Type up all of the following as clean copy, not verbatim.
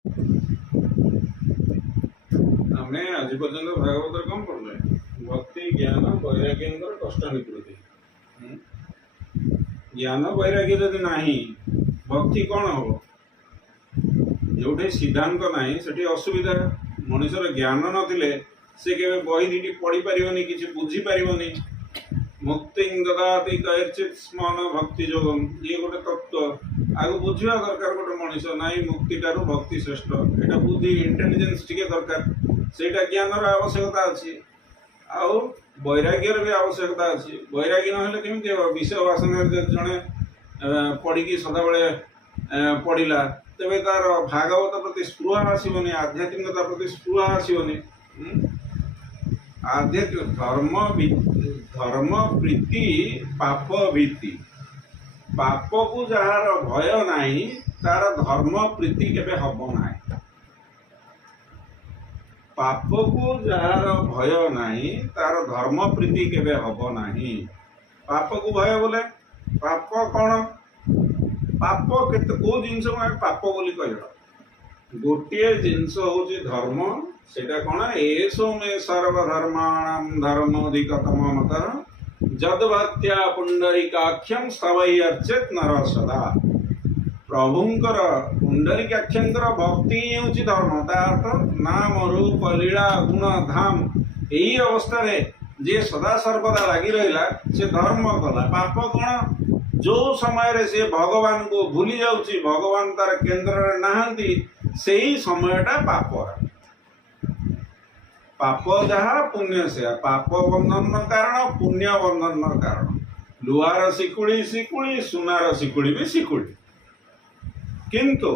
ଆମେ ଆଜି ପର୍ଯ୍ୟନ୍ତ ଭାଗବତରେ କଣ ପଢିଲେ? ଭକ୍ତି ଜ୍ଞାନ ବୈରାଗ୍ୟଙ୍କର କଷ୍ଟ ନିବୃତ୍ତି। ଜ୍ଞାନ ବୈରାଗ୍ୟ ଯଦି ନାହିଁ ଭକ୍ତି କଣ ହବ? ଯୋଉଠି ସିଦ୍ଧାନ୍ତ ନାହିଁ ସେଠି ଅସୁବିଧା। ମଣିଷର ଜ୍ଞାନ ନଥିଲେ ସେ କେବେ ବହି ଦୁଇଟି ପଢିପାରିବନି, କିଛି ବୁଝିପାରିବନି। ମୁକ୍ତି ଦଦାତି କୈର୍ଚିତ୍ ସ୍ମନ ଭକ୍ତି ଯୋଗମ୍, ଇଏ ଗୋଟେ ତତ୍ତ୍ୱ ଆଗ ବୁଝିବା ଦରକାର। ଗୋଟେ ମଣିଷ ନାହିଁ ମୁକ୍ତିଠାରୁ ଭକ୍ତି ଶ୍ରେଷ୍ଠ, ଏଇଟା ବୁଦ୍ଧି ଇଣ୍ଟେଲିଜେନ୍ସ ଟିକେ ଦରକାର। ସେଇଟା ଜ୍ଞାନର ଆବଶ୍ୟକତା ଅଛି, ଆଉ ବୈରାଗ୍ୟର ବି ଆବଶ୍ୟକତା ଅଛି। ବୈରାଗ୍ୟ ନହେଲେ କେମିତି ହେବ? ବିଷୟ ବାସନାରେ ଯଦି ଜଣେ ପଢିକି ସଦାବେଳେ ପଢିଲା, ତେବେ ତାର ଭାଗବତ ପ୍ରତି ସ୍ପୃହ ଆସିବନି, ଆଧ୍ୟାତ୍ମିକତା ପ୍ରତି ସ୍ପୃହ ଆସିବନି। ଧର୍ମ ପ୍ରୀତି ପାପ ଭୀତି। ପାପକୁ ଯାହାର ଭୟ ନାହିଁ ତାର ଧର୍ମ ପ୍ରୀତି କେବେ ହବ ନାହିଁ। ପାପକୁ ଯାହାର ଭୟ ନାହିଁ ତାର ଧର୍ମ ପ୍ରୀତି କେବେ ହବ ନାହିଁ। ପାପକୁ ଭୟ ବୋଲେ ପାପ କଣ? ପାପ କେତେ କୋଉ ଜିନିଷକୁ ଆମେ ପାପ ବୋଲି କହିବା? ଗୋଟିଏ ଜିନିଷ ହଉଛି ଧର୍ମ। ସେଟା କଣ? ଏସୋ ମେ ସର୍ବଧର୍ମାଣାଂ ଧର୍ମୋଧିକତମ ମତଃ ଯଦ୍ଭକ୍ତ୍ୟା ପୁଣ୍ଡରୀକାକ୍ଷଂ ସ୍ତବୈ ଅର୍ଚ୍ଚେତ୍ ନର ସଦା। ପ୍ରଭୁଙ୍କର ପୁଣ୍ଡରୀକାକ୍ଷଙ୍କର ଭକ୍ତି ହିଁ ହେଉଛି ଧର୍ମ। ତା ଅର୍ଥ ନାମ ରୂପ ଲୀଳା ଗୁଣ ଧାମ ଏହି ଅବସ୍ଥାରେ ଯିଏ ସଦା ସର୍ବଦା ଲାଗି ରହିଲା ସେ ଧର୍ମ କଲା। ପାପ କଣ? ଯୋଉ ସମୟରେ ସେ ଭଗବାନଙ୍କୁ ଭୁଲି ଯାଉଛି, ଭଗବାନ ତାର କେନ୍ଦ୍ରରେ ନାହାନ୍ତି, ସେଇ ସମୟଟା ପାପ। ପାପ ଯାହା ପୁଣ୍ୟ ସେୟା। ପାପ ବନ୍ଧନର କାରଣ, ପୁଣ୍ୟ ବନ୍ଧନର କାରଣ। ଲୁହାର ଶିକୁଳି ଶିକୁଳି, ସୁନାର ଶିକୁଳି ବି ଶିକୁଳି। କିନ୍ତୁ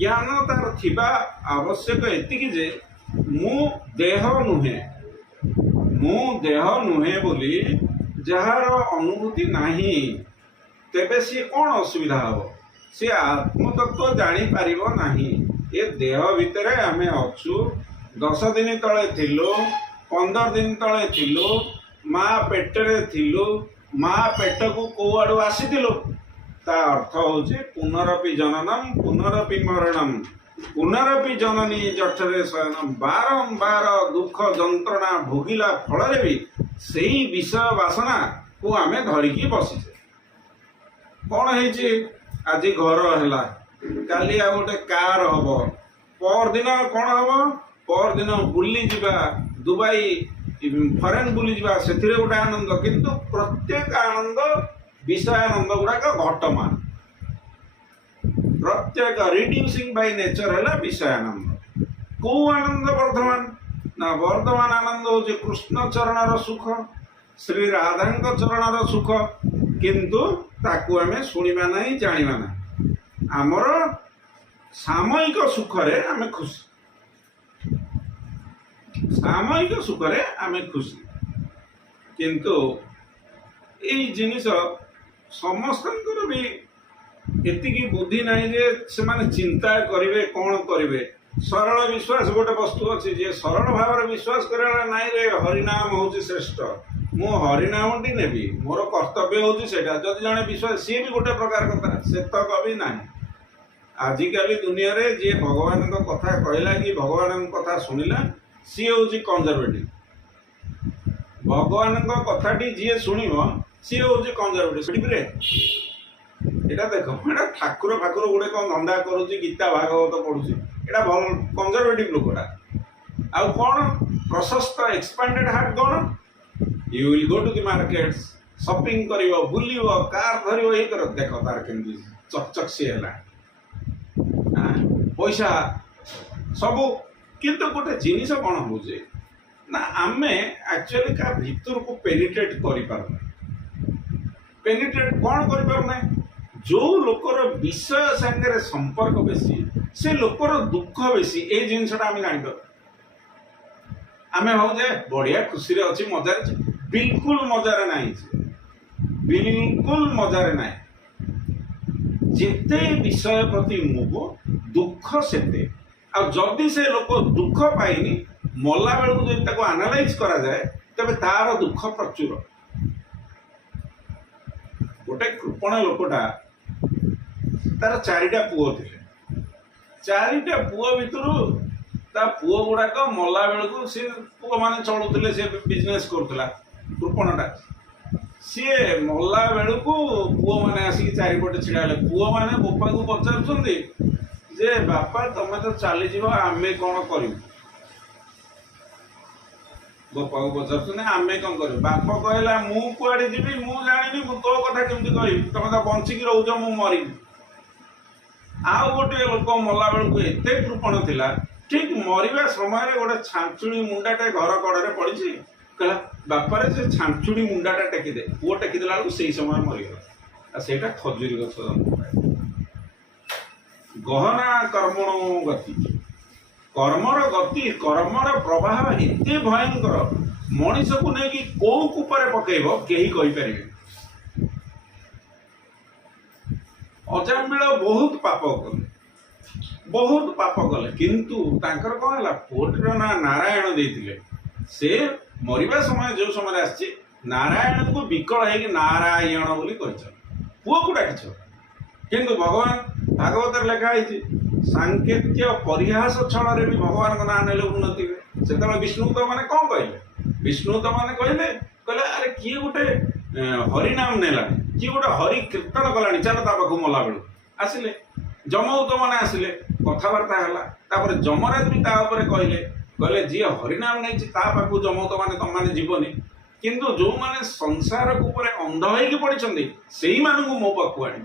ଜ୍ଞାନ ତାର ଥିବା ଆବଶ୍ୟକ ଏତିକି ଯେ ମୁଁ ଦେହ ନୁହେଁ ବୋଲି ଯାହାର ଅନୁଭୂତି ନାହିଁ, ତେବେ ସିଏ କ'ଣ ଅସୁବିଧା ହେବ? ସିଏ ଆତ୍ମତତ୍ତ୍ୱ ଜାଣିପାରିବ ନାହିଁ। ଏ ଦେହ ଭିତରେ ଆମେ ଅଛୁ, 10 ଦିନ ତଳେ ଥିଲୁ, 15 ଦିନ ତଳେ ଥିଲୁ, ମା ପେଟରେ ଥିଲୁ। ମା ପେଟକୁ କୋଉଆଡୁ ଆସିଥିଲୁ? ତା ଅର୍ଥ ହଉଛି ପୁନରପି ଜନନମ୍ ପୁନରପି ମରଣମ୍ ପୁନରପି ଜନନୀ ଜଠରେ ଶୟନମ୍। ବାରମ୍ବାର ଦୁଃଖ ଯନ୍ତ୍ରଣା ଭୋଗିଲା ଫଳରେ ବି ସେଇ ବିଷୟ ବାସନାକୁ ଆମେ ଧରିକି ବସିଛେ। କ'ଣ ହେଇଛି? ଆଜି ଘର ହେଲା, କାଲି ଆଉ ଗୋଟେ କାର ହବ, ପରଦିନ କ'ଣ ହବ? ପରଦିନ ବୁଲିଯିବା, ଦୁବାଇ ଫରେନ୍ ବୁଲିଯିବା, ସେଥିରେ ଗୋଟେ ଆନନ୍ଦ। କିନ୍ତୁ ପ୍ରତ୍ୟେକ ଆନନ୍ଦ ବିଷୟାନନ୍ଦ ଗୁଡାକ ଘଟମାନ। ପ୍ରତ୍ୟେକ ରିଡ୍ୟୁସିଂ ବାଇ ନେଚର ହେଲା ବିଷୟାନନ୍ଦ। କୋଉ ଆନନ୍ଦ ବର୍ତ୍ତମାନ? ନା ବର୍ତ୍ତମାନ ଆନନ୍ଦ ହଉଛି କୃଷ୍ଣ ଚରଣର ସୁଖ, ଶ୍ରୀ ରାଧାଙ୍କ ଚରଣର ସୁଖ। କିନ୍ତୁ ତାକୁ ଆମେ ଶୁଣିବା ନାହିଁ, ଜାଣିବା ନାହିଁ। ଆମର ସାମୟିକ ସୁଖରେ ଆମେ ଖୁସି, ସାମୟିକ ସୁଖରେ ଆମେ ଖୁସି। କିନ୍ତୁ ଏଇ ଜିନିଷ ସମସ୍ତଙ୍କର ବି ଏତିକି ବୁଦ୍ଧି ନାହିଁ ଯେ ସେମାନେ ଚିନ୍ତା କରିବେ କ'ଣ କରିବେ। ସରଳ ବିଶ୍ୱାସ ଗୋଟେ ବସ୍ତୁ ଅଛି, ଯିଏ ସରଳ ଭାବରେ ବିଶ୍ୱାସ କରିବା ନାହିଁ ରେ ହରିନାମ ହେଉଛି ଶ୍ରେଷ୍ଠ, ମୁଁ ହରିନାମଟି ନେବି, ମୋର କର୍ତ୍ତବ୍ୟ ହେଉଛି ସେଇଟା। ଯଦି ଜଣେ ବିଶ୍ୱାସ, ସିଏ ବି ଗୋଟେ ପ୍ରକାର କଥା, ସେତକ ବି ନାହିଁ। ଆଜିକାଲି ଦୁନିଆରେ ଯିଏ ଭଗବାନଙ୍କ କଥା କହିଲା କି ଭଗବାନଙ୍କ କଥା ଶୁଣିଲା, ସିଏ ହେଉଛି କନଜରଭେଟିଭ। ଭଗବାନଙ୍କ କଥାଟି ଯିଏ ଶୁଣିବ ସିଏ ହେଉଛି କନଜରଭେଟିଭ। ଏଇଟା ଦେଖ, ଏଇଟା ଠାକୁର ଫାକୁର ଗୋଟେ କ'ଣ ଧନ୍ଦା କରୁଛି, ଗୀତା ଭାଗବତ ପଢୁଛି, ଏଇଟା ଭଲ କନଜରଭେଟିଭ ଲୋକଟା। ଆଉ କ'ଣ ପ୍ରଶସ୍ତ ଏକ୍ସପାଣ୍ଡେଡ ହାର୍ଟ? କ'ଣ you will go to the markets, shopping କରିବ, ବୁଲିବ, କାର୍ ଧରିବ, ଇଏ କର। ଦେଖ ତାର କେମିତି ଚକଚକ ସିଏ ହେଲା, ପଇସା ସବୁ। କିନ୍ତୁ ଗୋଟେ ଜିନିଷ କ'ଣ ହଉଛି ନା ଆମେ ଆକ୍ଚୁଆଲି କାହା ଭିତରକୁ ପେନିଟ୍ରେଟ୍ କରିପାରୁନେ। ପେନିଟ୍ରେଟ୍ କ'ଣ କରିପାରୁନେ? ଯୋଉ ଲୋକର ବିଷୟ ସାଙ୍ଗରେ ସମ୍ପର୍କ ବେଶୀ, ସେ ଲୋକର ଦୁଃଖ ବେଶୀ, ଏଇ ଜିନିଷଟା ଆମେ ଜାଣିପାରୁ। ଆମେ ଭାବୁଛେ ବଢିଆ ଖୁସିରେ ଅଛି, ମଜାରେ ଅଛି। ବିଲକୁଲ ମଜାରେ ନାହିଁ, ବିଲକୁଲ ମଜାରେ ନାହିଁ। ଯେତେ ବିଷୟ ପ୍ରତି ମୋହ, ଦୁଃଖ ସେତେ। ଆଉ ଯଦି ସେ ଲୋକ ଦୁଃଖ ପାଇନି, ମଲା ବେଳକୁ ଯଦି ତାକୁ ଆନାଲାଇଜ କରାଯାଏ, ତେବେ ତାର ଦୁଃଖ ପ୍ରଚୁର। ଗୋଟେ କୃପଣ ଲୋକଟା, ତାର 4ଟା ପୁଅ ଥିଲେ। चारिटा पुओ भितरु ता पुओ गुड़ाक मला बेलू सी पुओ मैंने चलुले सी बिजनेस करूला कृपणटा सी मला बेलू पुओ मैंने आसिक चारिपटे छिड़ा पुओ मैंने बापा को पचार जे बापा तुम तो चलीज आम कौन कर बापा को पचार आम कौन कर बाप कहला मुझे जी मुझे जानी तो कथा केमती कह तुम तो बंचिकी रोच मु मरी आउ गोटे लोक मला बेलू एत कृपण थिला ठीक मरवा समय गोटे छांचुड़ी मुंडाटे घर कड़े पड़ी कहला बापारे से छांचुड़ी मुंडाटा टेकिदे पुओ टेकिदेला बेलू से समय मरीगला सेटा खजुरी गछ गहना कर्मणो गति कर्मर गति कर्मर प्रवाह एते भयंकर मनीष को नहीं कौ कूपर पकेब कहीं कहीपर अजामिल बहुत पाप कले किंतु तांकर कौन है पुओटर ना नारायण देते से मरवा समय जो समय आसी नारायण को विकल है नारायण बोली पुओ को डाक किंतु भगवान भागवत लिखाई सांकेत्य परिहास छल भी भगवान का नाम ने उन्नति हुए से विष्णु तो मैंने कौन कहले विष्णु तो मैंने कहले कहले अरे किए गोटे हरिनाम नेला किए गोटे हरि कीर्तन कलानी चल ता पाखु मला बेलू आसिले जमौत मैंने आसिले कथबार्ता है जमराज भी कहले कहले जी हरिनाम नहीं पाखु जमौत मैंने तुम मैंने जीवनी किंतु जो मैंने संसार ऊपर अंध हो पड़ी से मो पाखु आनी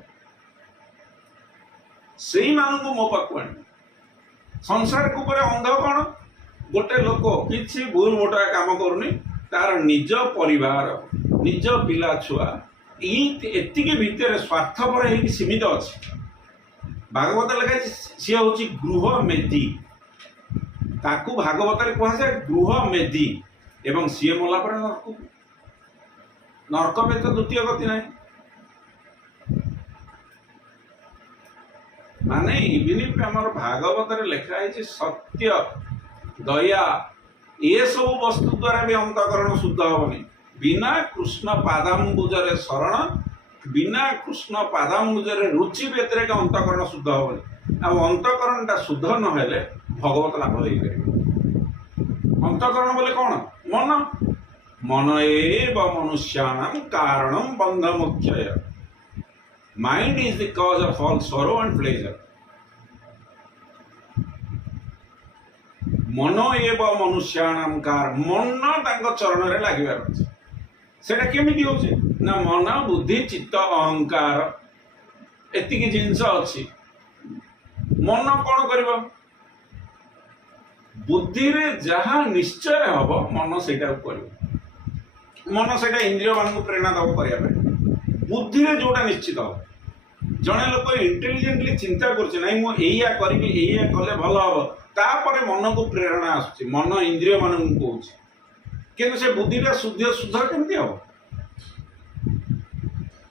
से मो पाखु आनी संसार ऊपर अंध कौन गोटे लोक किसी भूल मोटा काम करूनी तार निज परिवार निज पिला छुआ एति भितर स्वार्थपर हो सीमित अच्छे भागवत लिखाई सी हूँ गृह मेधी ताकू भागवत कहुए गृह मेधी एवं सी मला पर नरक नरक में तो द्वितीय गति ना माने इवन आमर भागवत लिखाई सत्य दया ये सब वस्तु द्वारा भी अंतकरण शुद्ध हेनी बिना कृष्ण पादाम्बुजरे शरण बिना कृष्ण पादाम्बुजरे रुचि व्यतिरेक अंतकरण शुद्ध हेनी अंतकरणटा शुद्ध न हेले भगवत लाभ हो अंतकरण बोले कौन मन मन एव मनुष्याणां कारणं बंध मुख्य mind is the cause of all sorrow and pleasure मन एव मनुष्याणां कारण मन चरण में लगे सेटा केमिति होचे ना मन बुद्धि चित्त अहंकार एतिकी जिनस अच्छी मन कौन कर बुद्धि रे जहाँ निश्चय हम मन से कर मन से इंद्रिय मान प्रेरणा दब करने बुद्धि रे जोटा निश्चित हम जड़े लोक इंटेलिजेंटली चिंता करें कले भल हम तापर मन को प्रेरणा आसुची मन इंद्रिय मान कहूँ किंतु से बुद्धिटा शुद्ध शुद्ध केमती हम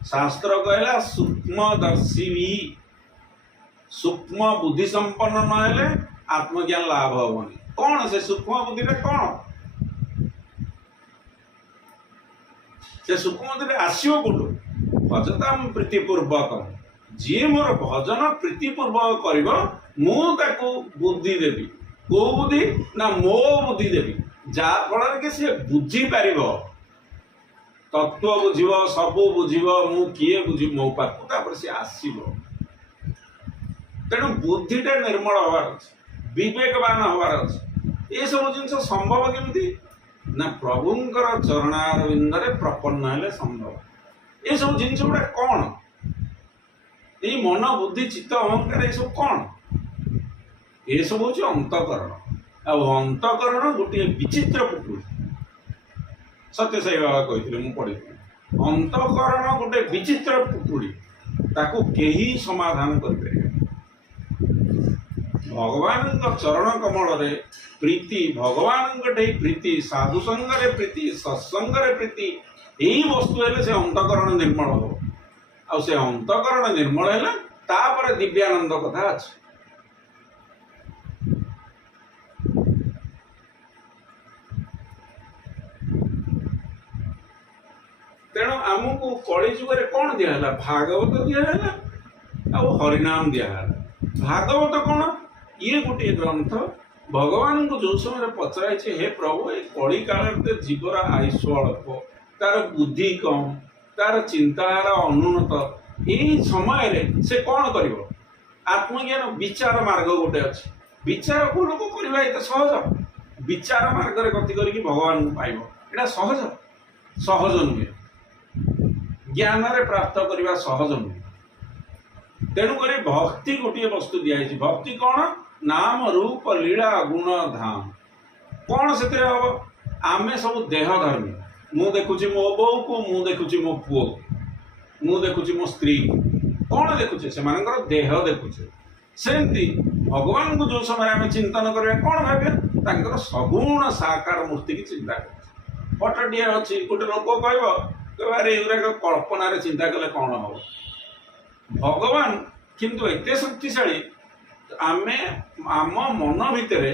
शास्त्र कहला सूक्ष्मदर्शी भी सूक्ष्म बुद्धि संपन्न नहले आत्मज्ञान लाभ हेनी कौन से सूक्ष्म बुद्धि कौन से सूक्ष्म बुद्धि आसो कौटू भजताम प्रीतिपूर्वक जी मोर भजन प्रीतिपूर्वक कर बुद्धि देवी को बुद्धि ना मो बुद्धि देवी जहाँ फल कि सी बुझी पार तत्व बुझ सब बुझ मु किए बुझी मो पाखु सी आसब तेणु बुद्धिटा निर्मल हबार अच्छे विवेकवान हबार अच्छे ये सब जिन संभव केमती ना प्रभुंकर चरणारविंदे प्रपन्न हेले संभव ये सब जिन गुड़ा कौन ये मन बुद्धि चित्त अहंकार ये सब कौन ये सब हूँ अंतकरण अंतकरण गोटे विचित्र पुटुड़ी सत्य साई बाबा कहते मुझे पढ़ी अंतकरण गोटे विचित्र पुटुड़ी ताकू केही समाधान कर भगवान चरण कमल रे प्रीति भगवान प्रीति साधु संगे प्रीति सत्संगे प्रीति यही वस्तु है से अंतकरण निर्मल हो आ से अंतकरण निर्मल है तापर दिव्यानंद कथा अच्छे तेणु आमको कली जुगे कौन दिहला भागवत दिहला आ हरिनाम दिहला भागवत कौन ये गोटे ग्रंथ भगवान को जो समय पचराई हे प्रभु ये कली काल जीवर आयुष अल्प तार बुद्धि कम तार चिंतार अनुन्नत यही समय से कौन कर आत्मज्ञान विचार मार्ग गोटे अच्छे विचार को लोक करवा ये सहज विचार मार्ग में गति करके भगवान को पाइब एटा सहज सहज नुहे ज्ञान रे प्राप्त करवा सहज नुहे तेणुक भक्ति गोटे वस्तु दिखाई भक्ति कौन नाम रूप लीला गुण धाम कौन से हम आमे सब देहधर्मी मु देखुची मो बो को मु देखुची मो पुओ मु देखुची मो स्त्री कौन देखुचे से देह देखुचे सेमती भगवान को जो समय आम चिंतन करें कौन भाव सगुण साकार मूर्ति की चिंता कर फटोटे अच्छी गोटे लोक कहे युराक कल्पना चिंता कले कौन हम भगवान किंतु एते शक्तिशाली आमे आम मन भितर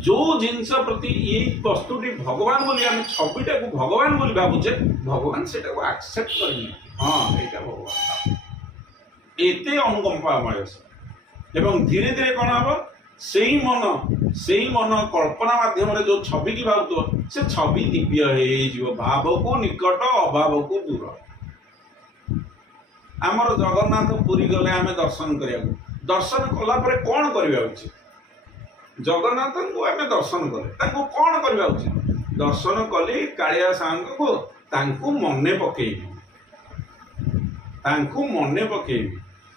जो जिनस प्रति ये वस्तुटी भगवान बोली आम छविटा को भगवान बोली भावुचे भगवान से एक्सेप्ट कर हाँ यहाँ भगवान एते अनुकंपामय एवं धीरे धीरे कौन हम से मन कल्पना माध्यम जो छवि की भाव से छवि दिव्य हो भाव को निकट अभाव को दूर आमर जगन्नाथ पुरी गले आम दर्शन करिया दर्शन कला परे कौन करवा उचित जगन्नाथ को आम दर्शन कले कौन करवा उचित दर्शन कली कालिया सांग को तांकु मने पकेबी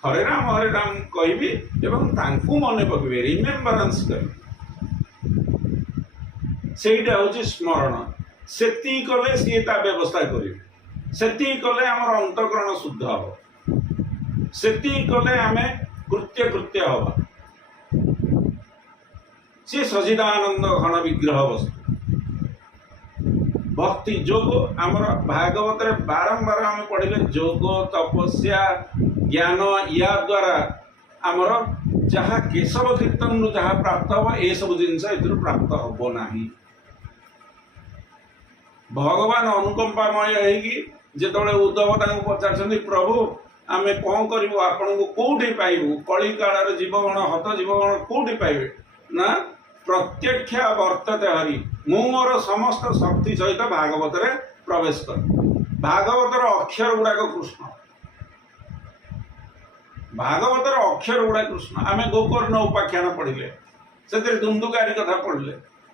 हरे राम कहबी एवं तांकु मने पकेबी रिमेम्बरेंस करी सेटा होची स्मरण सेती कले सी ता व्यवस्था करिवे सेती कले हमर अंतःकरण शुद्ध हो सेती कले आमे कृत्य कृत्य हवा सी सचिदानंद घन विग्रह वस्तु भक्ति जोग आमर भागवत रे बारंबार आम पढ़िले जोग तपस्या ज्ञान या द्वारा आमर जहाँ केशव कीर्तन जहाँ प्राप्त हम ये सब जिनस प्राप्त हम ना भगवान अनुकंपामय होते उद्धव पचार प्रभु आमे कौन करूँ आपण को कौटी पाइबू कली काल जीवगण हत जीवगण कौटी पाइबे ना प्रत्यक्ष वर्तते हरि मु मोर समस्त शक्ति सहित भागवत रे प्रवेश कर भागवतर अक्षर गुड़ाक कृष्ण भागवतर अक्षर गुड़ा कृष्ण आमे गोकर्ण उपाख्यान पढ़िले से दुंदुकारी कथा पढ़िले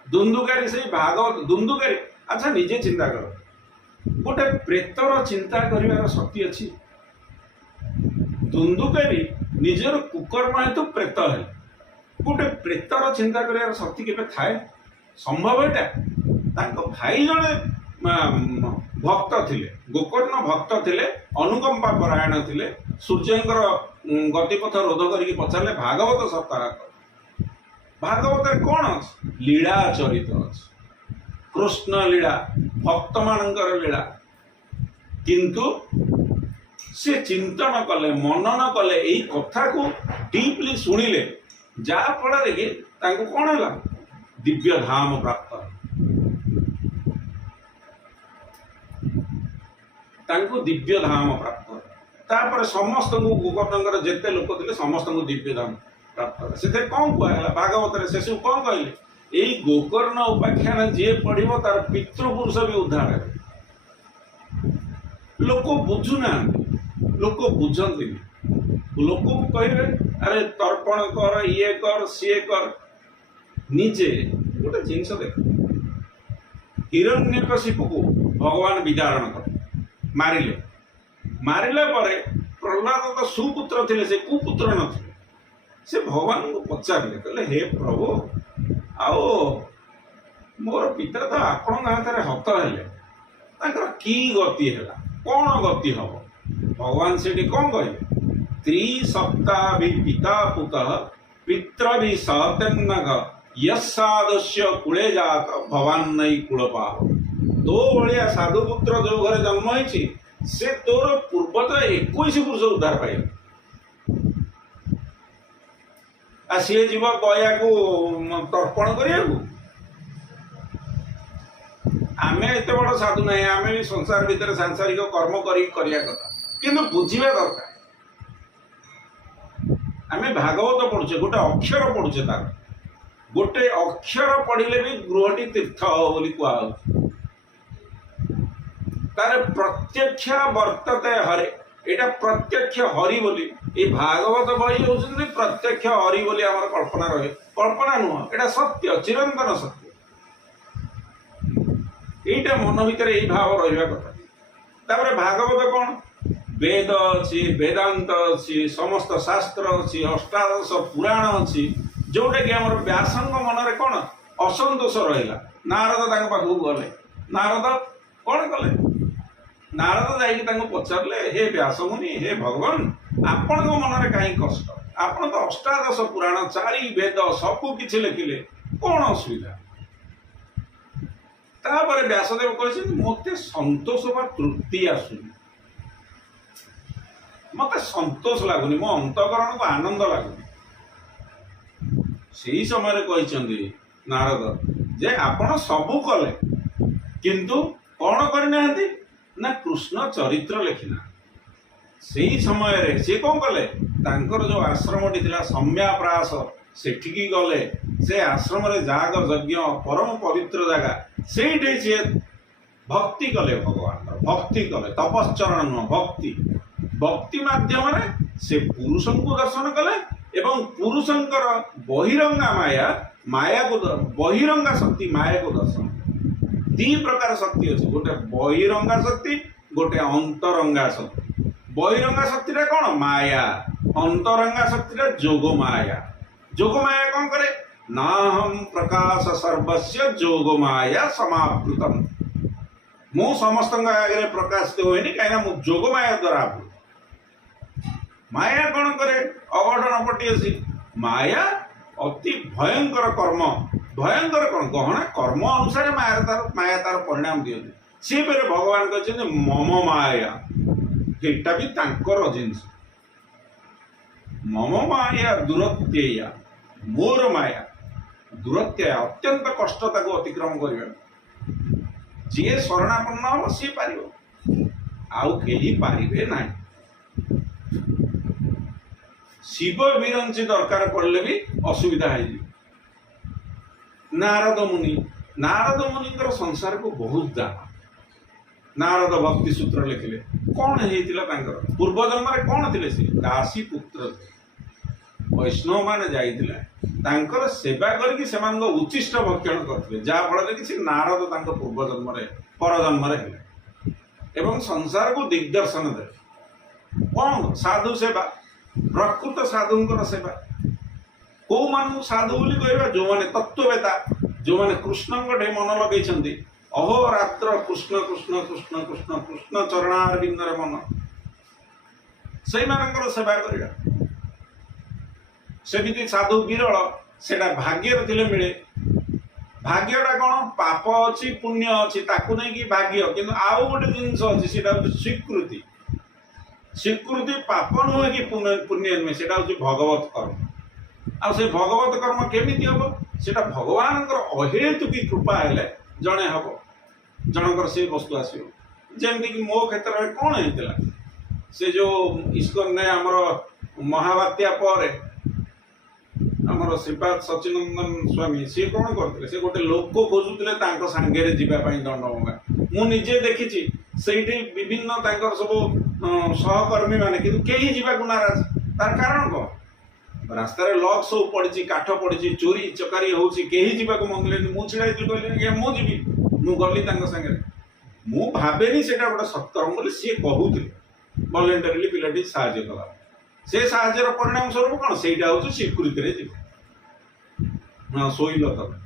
दुंदुकारी से भागवत दुंदुकारी अच्छा निजे चिंता कर गोटे प्रेतर चिंता कर शक्ति अच्छी दुंदुकारी निजर कुकर्म हेतु प्रेत है गोटे प्रेतर चिंता कर शक्ति केवे थाए संभव एटा भाई जड़े भक्त थिले गोकर्ण भक्त थिले अनुकंपा परायण थिले सूर्यंकर गतिपथ रोध करके पचारे भागवत सप्ताह भागवत कौन अच्छे लीला चरित अच्छे कृष्ण लीला भक्त मानकर लीला किंतु से चिंतन कले मनन कले यही कथा को डीपली शुणिले जहा फल कौन है दिव्य धाम प्राप्त दिव्य धाम प्राप्त तापर समस्त गोकर्ण जिते लोक थे समस्त दिव्य धाम प्राप्त से कौन कहला भागवत से सब कौन कहले यही गोकर्ण उपाख्यान जी पढ़ो तार पितृपुरुष भी उद्धार है लोक बुझुना लोक बुझती लोक कहे अरे तर्पण कर ये कर सी कर निजे गोटे जिनस देख हिरण्यकशिपु को भगवान विदारण कर मारिले मारिले परे प्रहलाद तो सुपुत्र थे से कुपुत्र न से भगवान को पचारे कहले हे प्रभु आओ मोर पिता तो आपण हाथ में हत है कि गति है कौन गति हम भगवान से कौन कहे त्रिसप्ताह पिता पुत पित्र भी सहतेन्नग यदस्य कूले जात भवान नहीं कूलपा तो भाया साधुपुत्र जो घर जन्म होती से तोर पूर्वत 21 पुरुष उद्धार पाए सी जीव गया को तर्पण करिया आम एत बड़ साधु ना आम भी संसार भितर सांसारिक कर्म करिया कथा किंतु बुझिबा दरकार आमे भागवत पढ़ुचे गोटे अक्षर पढ़ुचे तार गोटे अक्षर पढ़िले भी गृहटी तीर्थ बोली कहुच्छे तार प्रत्यक्ष वर्तते हरे एटा प्रत्यक्ष हरि बोली ये भागवत बही होउछन्ति प्रत्यक्ष हरि बोली हमर कल्पना रहे कल्पना नुह एटा सत्य चिरंतन सत्य एटा मन भीतर यही भाव रहिबा कथा तापर भागवत कौन वेद अच्छी वेदांत अच्छी समस्त शास्त्र अच्छी अष्टादश पुराण अच्छी जोटा कि आम व्यासंग मनरे कौन असंतोष रहा नारद तांको पाखु गले नारद कौन कले नारद जाइए पचारे हे व्यास मुनि हे भगवान आपण मनरे कहीं कष्ट आपण तो अष्टादश पुराण चारि वेद सबू किछि लिखिले कौन असुविधा तापर व्यासदेव कहते मते संतोष बा तृप्ति आसुनी मते संतोष लगुनि मो अंतकरण को आनंद लगुनि से समय कहते नारद जे आपण सबू कले किंतु कौन करना ना कृष्ण चरित्र लिखिना से समय रे से कौन कले तांकर जो आश्रम थिला सम्याप्रास सेठिकी गले से आश्रम रे जाग यज्ञ परम पवित्र जगह सेठी से भक्ति कले भगवान भक्ति कले तपश्चरण नुह भक्ति भक्ति माध्यम से पुरुष को दर्शन कले एवं पुरुषंकर बहिरंगा माया माया को बहिरंगा शक्ति माया को दर्शन दी प्रकार शक्ति अच्छे गोटे बहिरंगा शक्ति गोटे अंतरंगा शक्ति बहिरंगा शक्ति कौन माया अंतरंगा शक्ति जोग माया कौन करे नाहम प्रकाश सर्वस्य जोग माया समावृतम मु समस्त आगे प्रकाशित हुए कहीं मु जोग माया द्वारा माया कौन करे अघटन पटी माया अति भयंकर कर्म भयंकर कौन गहना कर्म अनुसार माया तार परिणाम दिखती सी बेरे भगवान कहते मम माया एटा भी तांकर जिनस मम माया दुरत्यया मोर माया दूरत्या अत्यंत कष्ट ताको अतिक्रम करिबा जे शरणापन्न हम सी पारिबो आउ केही पारिबे नाही शिव विरंची दरकार पड़े भी असुविधा है नारद मुनि संसार को बहुत दान नारद भक्ति सूत्र लिखिले कौन है पूर्व जन्म कौन थे दासी पुत्र वैष्णव मान जाइए सेवा करके उच्चिष्ट भक्षण करते जहाँफल कि नारद पूर्व जन्म पर जन्म एवं संसार को दिग्दर्शन दे कौन साधु सेवा प्रकृत साधुंकर सेवा कौ मान साधु बोली कहबा जो माने तत्ववेता जो माने कृष्ण मन लगे अहोरात्र कृष्ण कृष्ण कृष्ण कृष्ण कृष्ण चरणारविंदर मन से सेवा करिया सेमिति साधु विरल सेटा भाग्य थिले मिले भाग्यटा कौन पाप अच्छी पुण्य अच्छी ताकू नहीं कि भाग्य किंतु आउ गोटे जिनस अच्छी सेटा स्वीकृति स्वीकृति पाप नुहे कि पुण्य नुहे से भगवत कर्म आ से भगवत कर्म केमिति हम से भगवान अहेतुकी कृपा हेले जड़े हम जनकर से वस्तु आसो जमती कि मो क्षेत्र में कौन होता से जो इस्कन ने आमर महाबात्या पर आमर श्रीपाद सचिनंदन स्वामी सी कौन करते से गोटे लोक खोजुले सांगे जावाई दंडभंगा मुझे देखी से विभिन्न सब सहकर्मी मैंने कि कहीं जावाक नाराज तार कारण कौन रास्तार लक सब पड़ी काठ पड़ी चोरी चकारी होगा मंगले मुझे कहली मुझी मुझी सांगे मु भावेनी से गोटे सत्कर्म बोली सी कहते भलेंटरली पिलाटी साहय कला से साहय परिणाम स्वरूप कौन से स्वीकृति हाँ शोल तक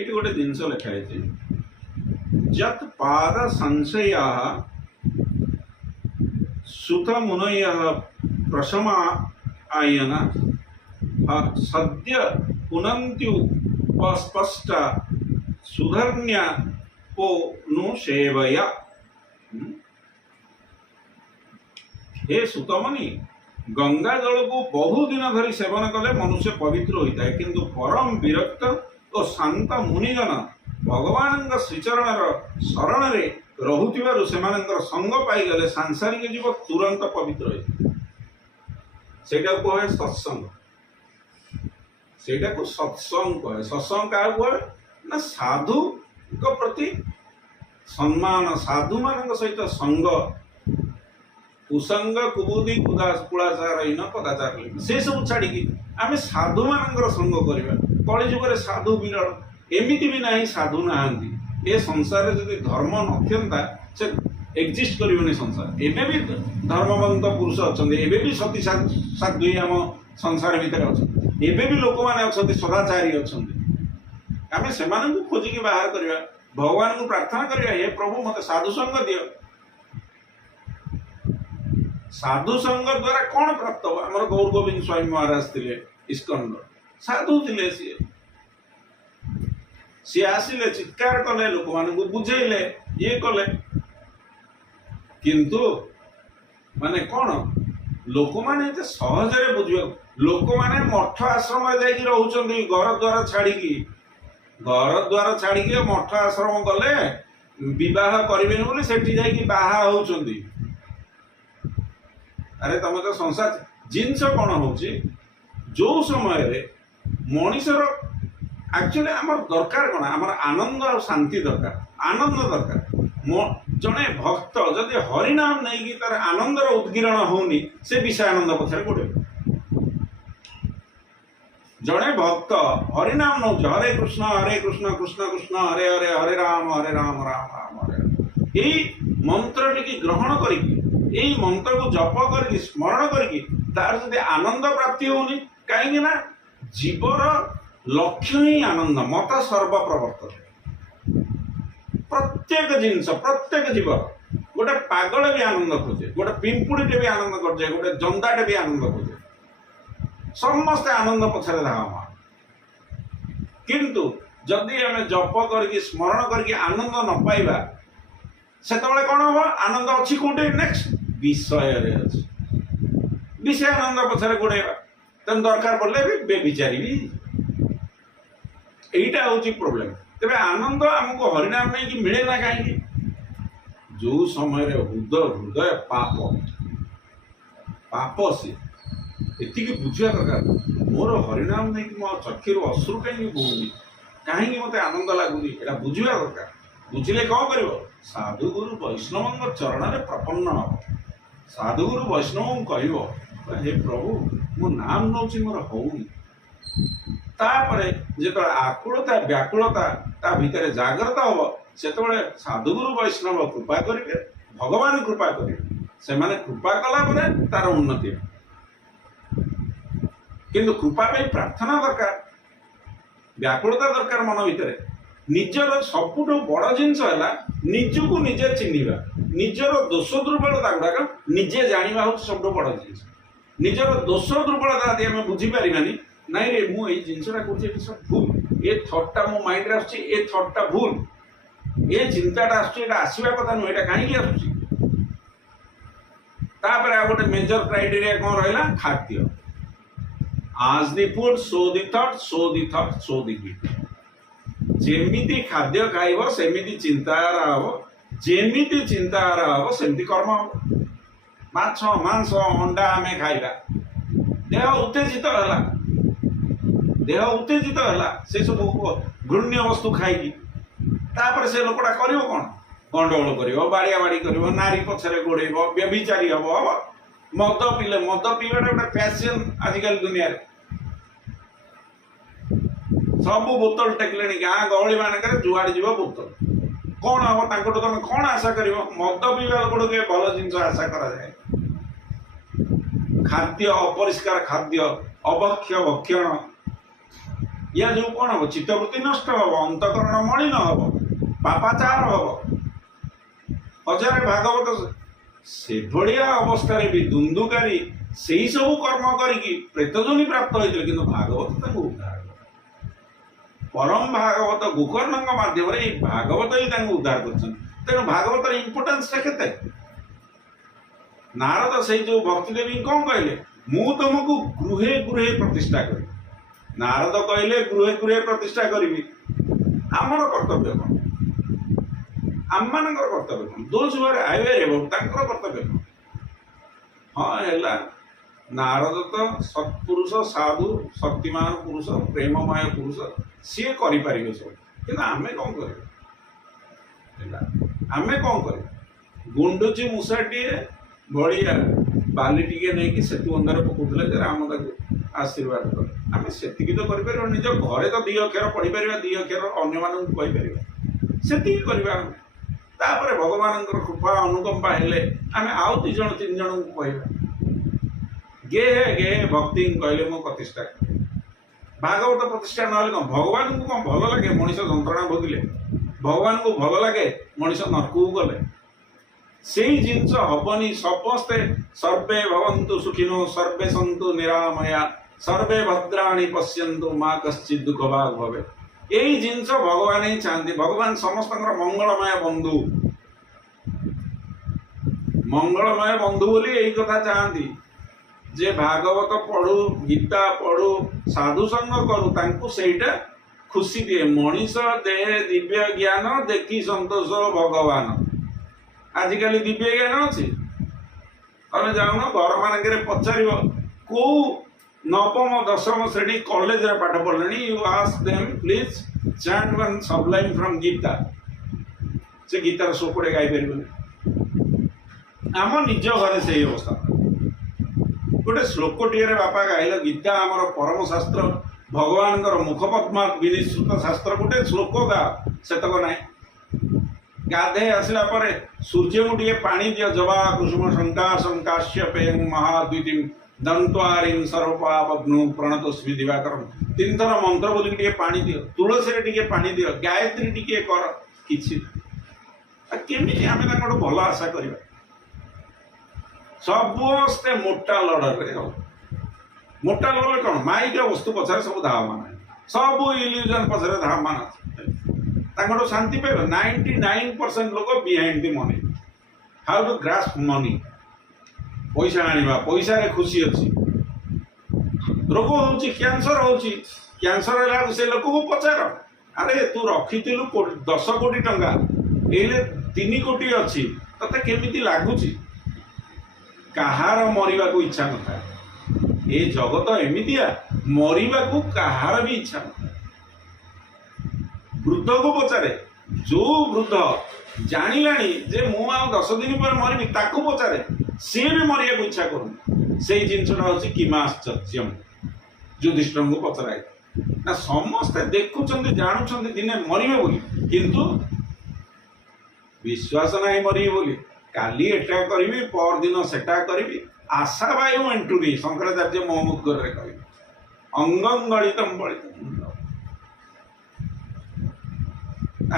ये गोटे जिनस लिखाई जत पाद संशय सुत मुनय प्रशमा आयन सद्य पुनंत्युपस्पष्ट सुधर्ण्या को नु सेवया। हे सुतमनी, गंगा जल को बहु दिन धरी सेवन कले मनुष्य पवित्र होता है, किंतु परम विरक्त और शांत मुनिजन भगवान श्रीचरण शरण रे रहुथिबारु सेमानंकर संग पाई गले सांसारिक जीव तुरंत पवित्र होता। सेटा को है सत्संग, सेटा को सत्संग कहे। सत्संग क्या हुआ ना साधु को प्रति सम्मान, साधु मान सहित संग, कुसंग कुबुद्धि कुलाचार इन कदाचार से सब छाड़ी आम साधु मान संग करवा। कलिजुग साधु विरल, एमती भी ना साधु नहांती। ए संसार जदि धर्म नथंता से एक्जिस्ट करबनी संसार। एबे भी धर्मवंत पुरुष अच्छा, एबे भी सती साध्वी आम संसार भितर अच्छा, एबे भी लोक मैंने अच्छा सदाचारी अच्छा। आम से खोजिकी बाहर करवा, भगवान को प्रार्थना करवा, हे प्रभु मत साधु संग दियो। साधु संग द्वारा कौन प्राप्त हो? आमर गौर गोविंद स्वामी महाराज थे इस्कन साधु थे, सी आसिले चित्कार कले, लोक मान बुझेले, ये कले, किंतु माने कौन लोक मैंने सहजरे बुझे। लोक मैंने मठ आश्रम जाकि रोचंदी, घर द्वार छाड़ी, घर द्वार छाड़ी मठ आश्रम गले विवाह करें बोली सेठी जाकि बाहा होचंदी। अरे तुम तो संसार जिनस कौन हो जो समय मनीषर एक्चुअली आम दरकार कौन, आम आनंद और शांति दरकार, आनंद दरकार। जड़े भक्त जदि हरिनाम नहीं कि तार आनंदर उद्गीरण होनी, से विषय आनंद पछरे गोड़े। जड़े भक्त हरिनाम नौ, हरे कृष्ण कृष्ण कृष्ण हरे हरे, हरे राम राम राम हरे, यही मंत्र टी ग्रहण करी, यही मंत्र को जप कर स्मरण करके तार जदि आनंद प्राप्ति होनी, कहीं ना जीवर लक्ष्य ही आनंद, मत सर्वप्रवर्तक। प्रत्येक जिनस, प्रत्येक जीव, गोटे पागल भी आनंद खोजे, गोटे पिंपुड़ी भी आनंद खोजे, गोटे जंदाटे भी आनंद खोजे, समस्ते आनंद पछरे धावमा। किंतु जदि आम जप करके स्मरण करके आनंद न पाइबा, सेतबेले कौन हम? आनंद अच्छी कोटे नेक्स्ट विषय रे अछि, विषय आनंद पछरे गोड़ेबा, तेन दरकार पड़ले भी बेविचारी भी। एटा होची प्रॉब्लम। तेबे आनंद हमको हरिनाम नहीं कि मिले ना कहीं? जो समय रे हृदय पाप पाप से एति कि बुझिया दरकार, मोर हरिनाम नहीं कि मो चक्षुर अश्रु कहीं बोनी, कहीं मते आनंद लागुनी, एटा बुझिया दरकार। बुझिले कौन करिवो? साधुगुरु वैष्णव चरण में प्रपन्न हम। साधुगुरु वैष्णव कहब, हे प्रभु मो नाम नौची मोर होउनी। तापरे जेतबे आकुलता व्याकुलता ता भितर जागृत हम, सेतबे साधुगुरु वैष्णव कृपा करिवे, भगवान कृपा करिवे, से माने कृपा कला परे तार उन्नति। किंतु कृपा पे प्रार्थना दरकार, व्याकुलता दरकार मन भितर। निजर सबुठ बड़ जिनस है निजको निजे चिन्हवा, निजर दोष दुर्बलता गुड़ाक निजे जाना हूँ सब बड़ जिन। निजर दोष दुर्बलता यदि आम बुझीपारानी नाई रे मु जिनसा कर सब भूल, ये थट्टा मो माइंड आस थट्टा भूल, ये चिंताटा आसवा कथा नुह, यहाँ कहीं आस। गोटे मेजर क्राइटेरिया कौन रहा? खाद्य। आज दी फूड सो दी थट, सो दी थट सो दी गिफ्ट। जेमिति खाद्य खाइब सेमिति चिंतार हम, जेमिति चिंतार हम सेमिति कर्म हम। माछ मांस अंडा आमे खाइबा, देह उत्तेजित है, देह उत्तेजित है, से सब घृण्य वस्तु खाई तापर से लोकटा करिवो कोन? गंडगोल करिवो, बाड़िया बाड़ी करिवो, नारी पछरे गोड़ेइबो, व्यभिचारी हबो। मद पीले, मद पीवाटा गोटे फैशन आजिकल दुनिया रे। सबू बोतल टेकले गाँ गहली मानक जुआड़े जीव बोतल, कौन हम तांकोटो तुम कौन आशा कर? मद पीवा लोक के भल जिन आशा करा जाए। खाद्य अपरिष्कार खाद्य, अभक्ष्य भक्षण, या जो कौन हम? चित्तवृत्ति नष्ट हम, अंतकरण मलिन हम, पापाचार हम। हजार भागवत से भाया अवस्था भी दुंदुकारी से सब कर्म करी प्रेतजनी प्राप्त होते, कि भागवत उद्धार परम भागवत गोकर्ण माध्यम भागवत ही उद्धार कर तेणु भागवत इंपोर्टान्स केते नारद से जो भक्ति देवी कौन कहले मु तुमको गृहे गृहे प्रतिष्ठा करी नारद कहले गृहे गृहे प्रतिष्ठा करी आमर कर्तव्य कौन आम मान कर्तव्य कौन those who are aware about तांकर कर्तव्य कौन हाँ है नारद तो सत्पुरुष साधु शक्तिमान पुरुष प्रेममय पुरुष सी करें सब कि आम कौन कर आम कौन कर गुंडुची मूषाटी बड़िया बाली टी नहीं सेतु अंदर पकाउले राम आशीर्वाद कले आम से तो कर निज घरे तो दी अक्षर पढ़ी पार दी अक्षर अन्य मानक से तापर भगवान कृपा अनुकंपा हेले आम आउ दि जन तीन जन को कहवा गेहे गेहे भक्ति कहले मो प्रतिष्ठा भागवत प्रतिष्ठा ना भगवान को कौन भल लगे मनीष जंत्रणा भोगिले भगवान को भल लगे मनीष नरकू गले से जिनस हबनी समस्ते सर्वे भवन्तु सुखिनो सर्वे सन्तु निरामया सर्वे भद्राणि पश्यन्तु माँ कश्चित् दुख भाग भवे यही जिनस भगवान ही चाहती भगवान समस्त मंगलमय बंधु मंगलमय बंधु बोली यही कथा चाहती जे भागवत पढ़ू गीता पढ़ू साधु संग करू तांकु सेटा खुशी दिए मनीष देह दिव्य ज्ञान देखी संतोष भगवान आजिकल दिव्य ज्ञान अच्छी तमें जाऊन घर मानक पचार कौ नवम दशम श्रेणी कॉलेज रे पाठ पढ़ले you ask them please chant one subline from Gita से गीतार सोपड़े गाई पार आम निज घर से अवस्था गोटे श्लोकटीय बापा गाइल गीता आमर परम शास्त्र भगवान मुखपद्मा विनिश्रुत शास्त्र गोटे श्लोक गा सेतक ना गाधे आसला सूर्य को टे पानी दियो जवा कुसुम शंका शंकाश्य पेयं महाद्वितीं दंत्वारिं सर्वपापग्नु प्रणतोस्मि दिवाकरं तीन थर मंत्र बोलिक टे पानी दियो तुलसी रे टे पानी दियो गायत्री टे कर किछि केमिति आमे तांको भल आशा करिबा सबस्ते मोटा लड़े मोटा लड़े कौन माइक वस्तु पछारे सब धावमान सब इल्यूजन पछारे धावमान तांको शांति पाइबा 99% लोक behind the money how to grasp money पैसा आनिबा पैसा रे खुशी अच्छी रोग होउची कैंसर होउची कैंसर लागू से लोक को पचार अरे तू रखिथिलु 10 कोटी टंका एले 3 कोटी अच्छी तते केमिति लागुची कहार मरिबा को इच्छा नथा ए जगत एमितिया मरिबा को कहार भी इच्छा नथा वृद्ध को पचारे जो वृद्ध जानिलानी जे मु आ 10 दिन पर मरबी ताकू पचारे सी भी मरिया को इच्छा करू से जिनसटा होची किमाश्चर्यम युधिष्ठिर को पचराए ना समस्ते देखुचंती जानुचंती दिने मरिबे बोली किंतु विश्वास नहीं मरिबे बोली काली एटा करी पर दिन सेटा करी आशा वायु एंटुरी शंकराचार्य मोहमुद्गर रे कही अंगं गणितम बलितम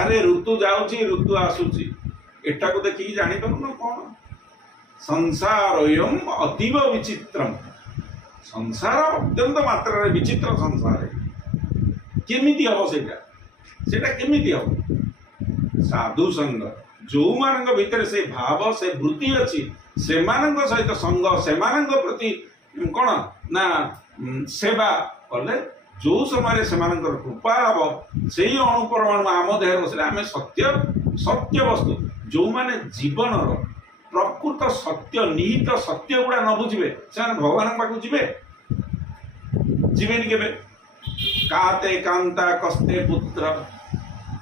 अरे ऋतु जाऊची ऋतु आसुची एटा को देखी जानी पारुन कौन संसारयम अतीव विचित्रम संसार अत्यंत मात्रा विचित्र संसार केमिति हम सेटा केमिति हम साधु संग जो मान भीतर से भाव से वृत्ति अच्छी से सहित संग से प्रति कौन ना सेवा कले जो समय से कृपा हम से अणुपरमाणु आम देह बसले आम सत्य सत्य वस्तु जो माने जीवन प्रकृत सत्य निहित सत्य गुड़ा न बुझे से भगवान पाक जीवे जीवेनि केबे काते कांता कस्ते पुत्र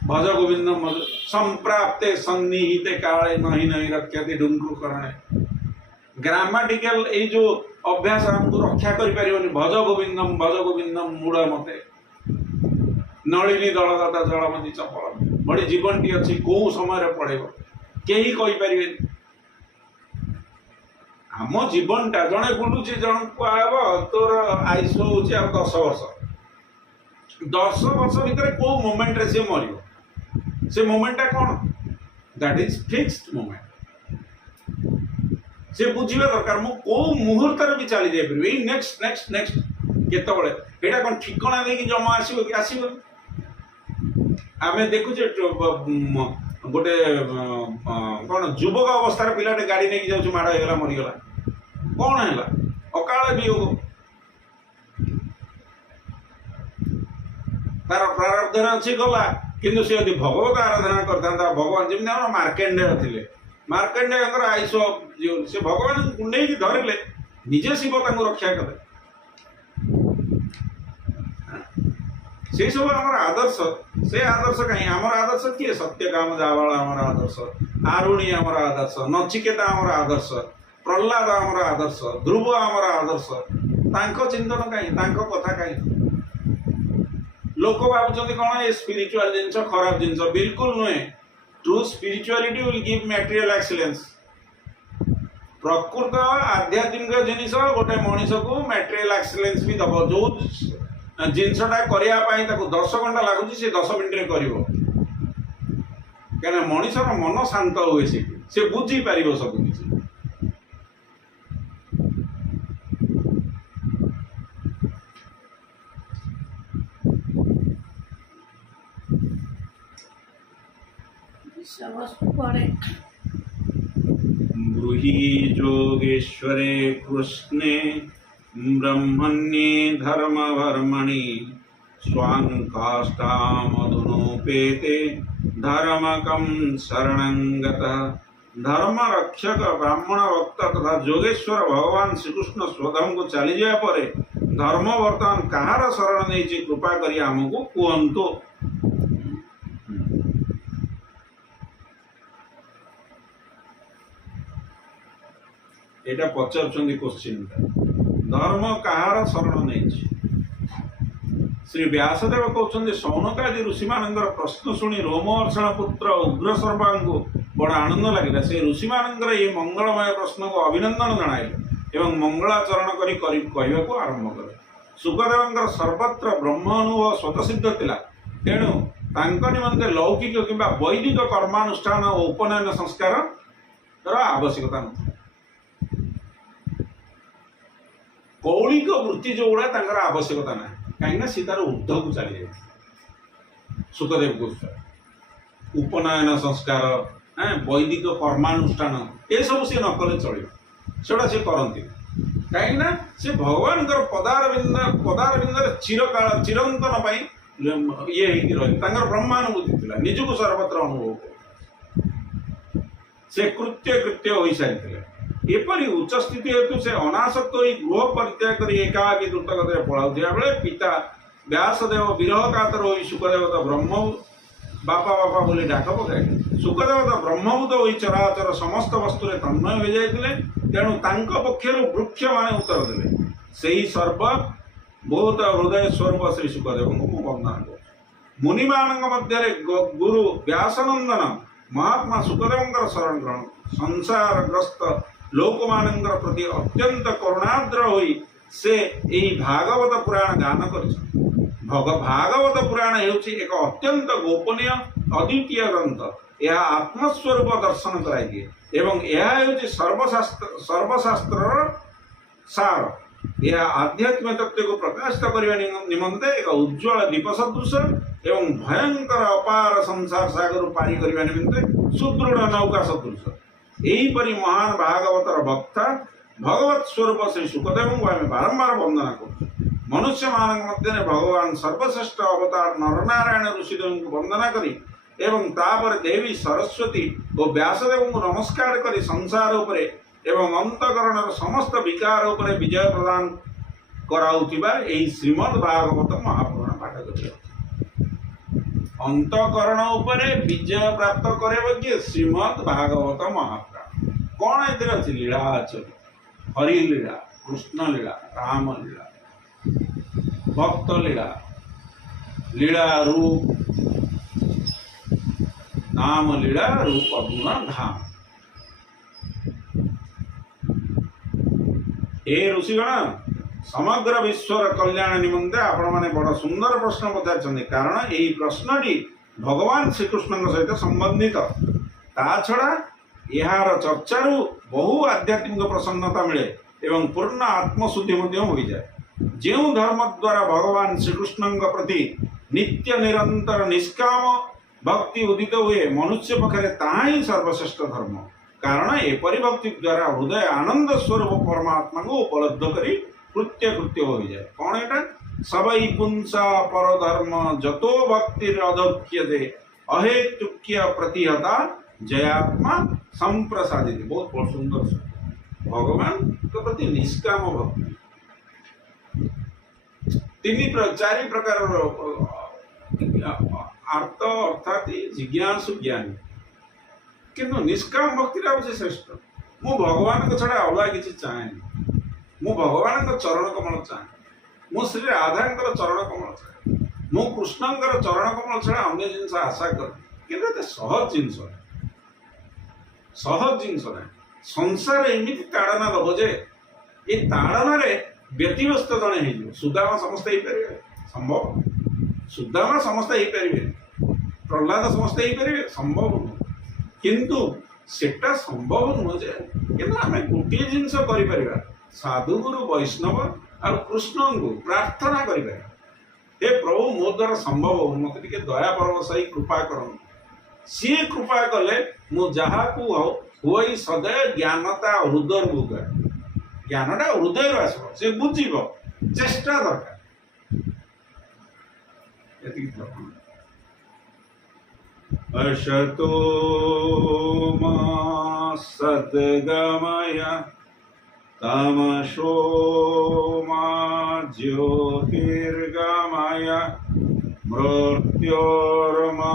भज गोविंदम भज संप्राप्ते सन्निहिते काले नहीं नहीं रक्षते डुंगु करणे ग्रामाटिकल ए जो अभ्यास हमको रक्षा करि परिबनी भज गोविंदम मूढ़ मते नलिनी दलगता जलमती चपल बड़ी जीवन टी अच्छी कौ समय पड़ेब कहीं कही पारे आम जीवनटा जड़े बुलूची जन को आब तोर आयुष हूँ 10 वर्ष भितर कौ मोमेंट रे से मर से मोमेंटा कौन दैट इज फिक्स्ड मोमेंट से बुझा दरकार मु कौ मुहूर्त भी चली जाए नेक्स्ट नेक्स्ट नेक्स्ट केतबले एटा कोन ठिकाना देकी जमा आसीबो कि आसीबो आमे देखुचे गोटे कौन युवक अवस्था पिलाटे गाड़ी नहीं जाऊँ माड़ होगा मरीगला कौन है अकाल वियोग तार प्रारब्धर अच्छी गला किंतु सी यदि भगवत आराधना करता भगवान जमी आम मार्केंडेय थे मार्केंडेय आयुष से भगवान कुंडे धरले निजे शिव रक्षा कले से सब आम आदर्श से आदर्श कहीं आम आदर्श किए सत्यकाम जावाला आम आदर्श आरुणी आम आदर्श नचिकेता आम आदर्श प्रहलाद आम आदर्श ध्रुव आम आदर्श चिंतन कहीं कथा कहीं लोक भावुं कौन ये स्पिरिचुअल जिनस खराब जिनस बिल्कुल नुहे true spirituality will give material excellence प्रकृत आध्यात्मिक जिनिस गोटे मनीष को मटेरियल एक्सीलेंस भी दब जो जिनसटा करने 10 घंटा लगुच से 10 मिनट कर मनीषर मन शांत हुए से बुझी पार सब किसी ब्रूहि जोगेश्वरे कृष्णे ब्रह्मण्ये धर्मवर्मणि स्वाङ्काष्ठामधुनोपेते धर्मकं शरणं गतः धर्म रक्षक ब्राह्मण भक्त तथा जोगेश्वर भगवान श्रीकृष्ण स्वधम को चली जाए पर धर्म वर्तमान कहार शरण नहीं कृपा करी आमको कहतु एटा पचार क्वेश्चन धर्म कहार शरण नहीं श्री व्यासदेव कहते शौनकादि ऋषि मान प्रश्न शुणी रोमहर्षण पुत्र उग्रसर्पा को बड़ा आनंद लगे से ऋषि मान ये मंगलमय प्रश्न को अभिनंदन जनाइले एवं मंगलाचरण कहवा को आरंभ कले सुखदेव सर्वत्र ब्रह्म अनुभव स्वतसिद्ध थिला तेणु निमंते लौकिक किंबा वैदिक कर्मानुष्ठान और उपनयन संस्कार आवश्यकता न कौलिक वृत्ति जो गुड़ा आवश्यकता ना कहीं सी तार ऊर्ध को चली जाए सुखदेव गोस्वामी उपनयन संस्कार वैदिक कर्मानुष्ठान ये सब सी न कले चलो सेटा सी करती कहीं से भगवान पदारविंद चिरकाल चिरंतन ये ब्रह्मानुभूति थी निजक सर्वत्र अनुभव से कृत्य कृत्य हो सारी एपरी उच्च स्थिति हेतु से अनासक्त गृह परित्याग कर एकाकी द्रुतगति पलाउथिया बेले पिता व्यासदेव विरह कातर हो सुखदेवता ब्रह्म बापा बापा बोली डाक पकाइले सुखदेवता ब्रह्मभूत हो चराचर समस्त वस्तु तन्मय हो जाते तेणु पक्षर वृक्ष माने उत्तर देले सही सर्व बहुत हृदय स्वरूप श्री सुखदेव को वंदना कर मुनि मध्य गुरु व्यासनंदन महात्मा सुखदेव शरण ग्रहण संसारग्रस्त लोक मान प्रति अत्यंत करुणाद्र होई से यही भागवत पुराण गान कर भागवत पुराण हेउछि एक अत्यंत गोपनीय अद्वितीय ग्रंथ यह आत्मस्वरूप दर्शन कराई दिए एवं यह हेउछि सर्वशास्त्र सार यह आध्यात्मिक तत्व को प्रकाशित करने निमंते एक उज्ज्वल दीप सदृश एवं भयंकर अपार संसार सागर पारी करने निमंते सुदृढ़ नौका सदृश यहीपरि महान भागवतर वक्ता भगवत स्वरूप श्री सुखदेव को आम बारंबार वंदना कर मनुष्य मान मध्य भगवान सर्वश्रेष्ठ अवतार नरनारायण ऋषिदेव को वंदना करी एवं तापर देवी सरस्वती और व्यासदेव को नमस्कार करी संसार उपरे एवं अंतकरण समस्त विकार उपरे विजय प्रदान कराउथिबा एही श्रीमद् भागवत महापुराण पाठ करियो अंतकरण उपरे विजय प्राप्त करे कि श्रीमद् भागवत महापुराण कौन एतिर अछि लीला अछि हरि लीला कृष्ण लीला राम लीला भक्त लीला लीला रूप नाम लीला रूप गुण धाम ए ऋषिगण समग्र विश्वर कल्याण निमंते आपण माने बड़ सुंदर प्रश्न पचार कारण यही प्रश्नटी भगवान श्रीकृष्ण सहित संबंधित ता छड़ा यार चर्चारू बहु आध्यात्मिक प्रसन्नता मिले एवं पूर्ण आत्मशुद्धि हो जाए जो धर्म द्वारा भगवान श्रीकृष्ण प्रति नित्य निरंतर निष्काम भक्ति उदित हुए मनुष्य पाखे ताहा ही सर्वश्रेष्ठ धर्म कारण एपरि भक्ति द्वारा हृदय आनंद स्वरूप परमात्मा को उपलब्ध करी कृत्य कृत्य हो जाए। कौन एटा सबई पुंसा पर धर्म जतो भक्ति अधोक्यते अहेतुक्य प्रतिहता जयात्मा संप्रसादित। बहुत बहुत सुंदर भगवान तो प्रति निष्काम भक्ति चारि प्रकार अर्थ अर्थात जिज्ञासु ज्ञानी किंतु निष्काम भक्ति हूँ श्रेष्ठ। मु भगवान को छड़ा अलग किसी चाहे मु भगवान चरण कमल चाहे मु श्री राधा चरण कमल चाहे मु कृष्ण चरण कमल छड़ा अन्य जिन आशा कर कि सहज जिन ना संसार एमती ताड़ना दब जे ये ताड़न व्यतिव्यस्त जड़े हो सुदामा समस्ते हो पारे संभव सुदामा समस्ते हो पारे प्रहलाद समस्ते हो पारे संभव नुह किंतु सेटा संभव नुह जे कि आम गोटे जिनस कर साधुगुरु वैष्णव और कृष्ण को प्रार्थना कर हे प्रभु मो द्वारा संभव हो मत दया परवश कृपा कर सी कृपा कले मु जहा हुई सदैव ज्ञानता हृदय बुझे ज्ञानटा हृदय आस से बुझीब चेष्टा दरकार अशतो मा सद्गमय तमसो मा ज्योतिर्गमय मृत्योर्मा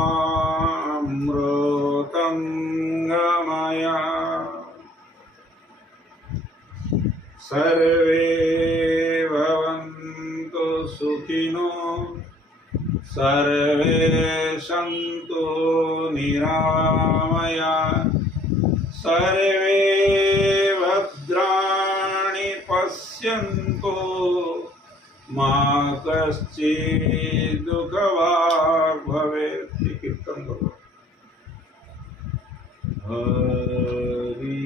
मृतंगमय सर्वे भवन्तु सुखिनो सर्वे सन्तु निरामया सर्वे भद्राणि पश्यन्तु मा कश्चित् दुःखभाग् भवेत्। कीर्तन करो हरि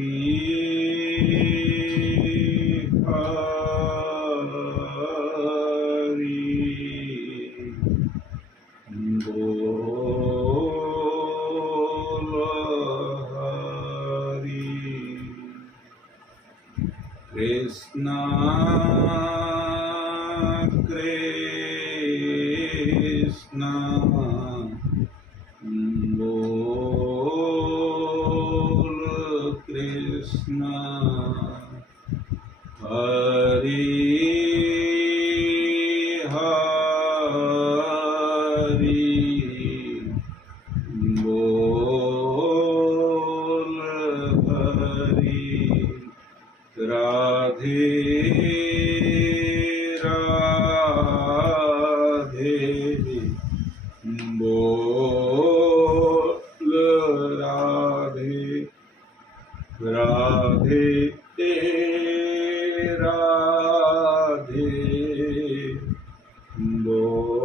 कृष्ण कृष्ण बोल कृष्ण हरि हरि बोल हरि राधे राधे बोल राधे राधे राधे बोल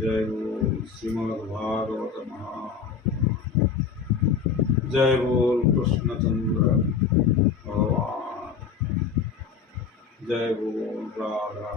जय बोल श्रीमद्भागवत जय बोल कृष्णचंद्र भगवान जय बोल राधा।